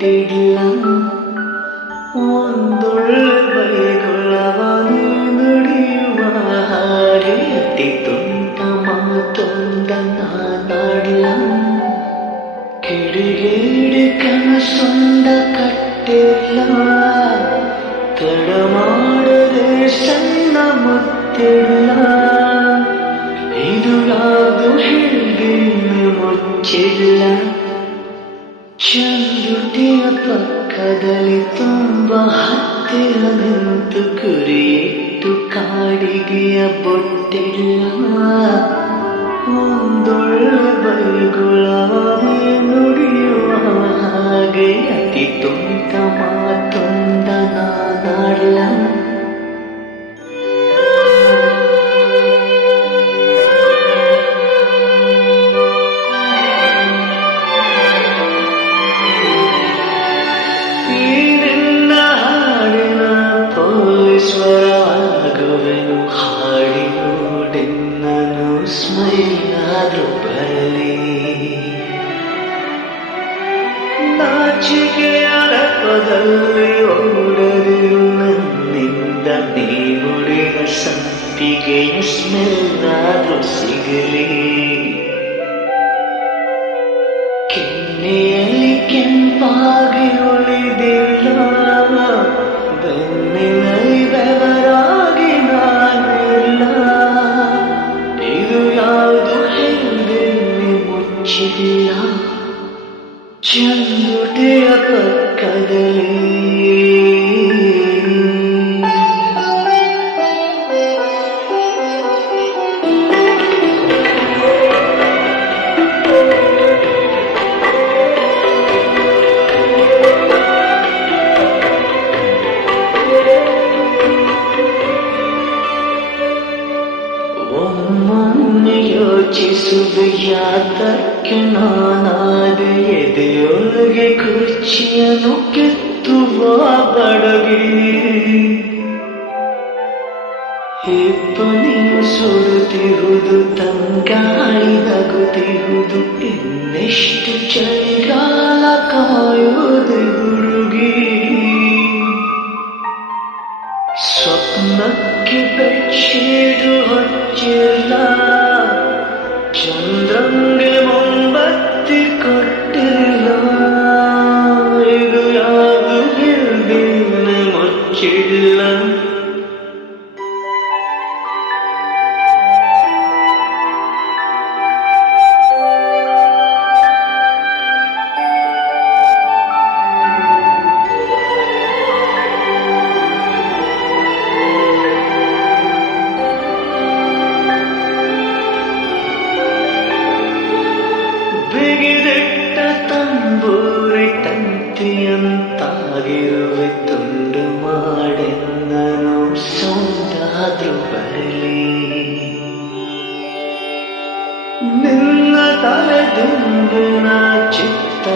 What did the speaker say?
ಗೊತ್ತಿಲ್ಲ. ಒಂದೊಳ್ಳೆ ಬೈಗುಳವನು ನುಡಿಯುವ ಹಾಗೆ ಅತಿ ತುಂಟ ಮಾತೊಂದ ನಾನಾಡ್ಲ. ಕಿಡಿಗೇಡಿ ಕನಸೊಂದ ಕಟ್ಟಿಲ್ಲ, ತಡ ಮಾಡದೆ ಸಣ್ಣ ಮುತ್ತಿಲ್ಲ. ಇದು ಯಾವುದು ಹೇಳಿದ್ದೇನೆ ಮುಚ್ಚಿಲ್ಲ. ಚಂದುಟಿಯ ಪಕ್ಕದಲ್ಲಿ ತುಂಬ ಹತ್ತಿರ ನಿಂತು ಗುರಿಯಿಟ್ಟು ಕಾಡಿಗೆಯ ಬೊಟ್ಟಿಲ್ಲ. ಒಂದೊಳ್ಳೆ ಬೈಗುಳವನೇ ನುಡಿಯುವ ಹಾಗೆ ಅತಿ ತುಂಟ ಮಾತೊಂದ ನಾನಾಡ್ಲ. ಸ್ವರವಾಗುವೆನು ಹಾಡಿ ನೋಡೆನ್ನನು ಸ್ಮೈಲಾದ್ರೂ ಬರಲಿ. ನಾಚಿಕೆಯ ನೆಪದಲ್ಲಿ ಓಡದಿರು ನನ್ನಿಂದ, ನೀ ಮುಡಿದ ಸಂಪಿಗೆಯ ಸ್ಮೆಲ್ಲಾದ್ರೂ ಸಿಗಲಿ. ಕೆನ್ನೆಯಲ್ಲಿ ಕೆಂಪಾಗಿ ಉಳಿದಿಲ್ಲ, ಬೆನ್ನಿನಲ್ಲಿ ಬೆವರಾಗಿ ನಾನಿಲ್ಲ. ಇದು ಯಾವುದು ಹೇಳಿದ್ದೇನೆ ಮುಚ್ಚಿಲ್ಲ. ಚಂದುಟಿಯ ಪಕ್ಕದಲ್ಲಿ ಒಮ್ಮೊಮ್ಮೆ ಯೋಚಿಸುವುದು ಯಾತಕ್ಕೆ ನಾನಾದ ಎದೆಯೊಳಗೆ ಕುರ್ಚಿಯನ್ನು ಕೆತ್ತುವ ಬಡಗಿ. ಇಬ್ಬನಿಯು ಸುಡುತ್ತಿರುವುದು, ತಂಗಾಳಿ ನಗುತ್ತಿರುವುದು, ಇನ್ನೆಷ್ಟು ಚಳಿಗಾಲ ಕಾಯುವುದು ಹುಡುಗಿ. ಸ್ವಪ್ನಕ್ಕೆ ಬೆಚ್ಚೀಡು ಹಚ್ಚಿಲ್ಲ, ಚಂದ್ರಂಗೆ ಮೊಂಬತ್ತಿ ಕೊಟ್ಟಿಲ್ಲ. ಇದು ಯಾವುದು ಹೇಳಿದ್ದೇನೆ ಮುಚ್ಚಿಲ್ಲ. ಬಿಗಿದಿಟ್ಟ ತಂಬೂರಿ ತಂತಿಯಂತಾಗಿರುವೆ, ತುಂಡು ಮಾಡೆನ್ನನು ಸೌಂದಾದ್ರೂ ಬರಲಿ. ನಿನ್ನ ತಲೆ ದಿಂಬಿನ ಚಿತ್ತ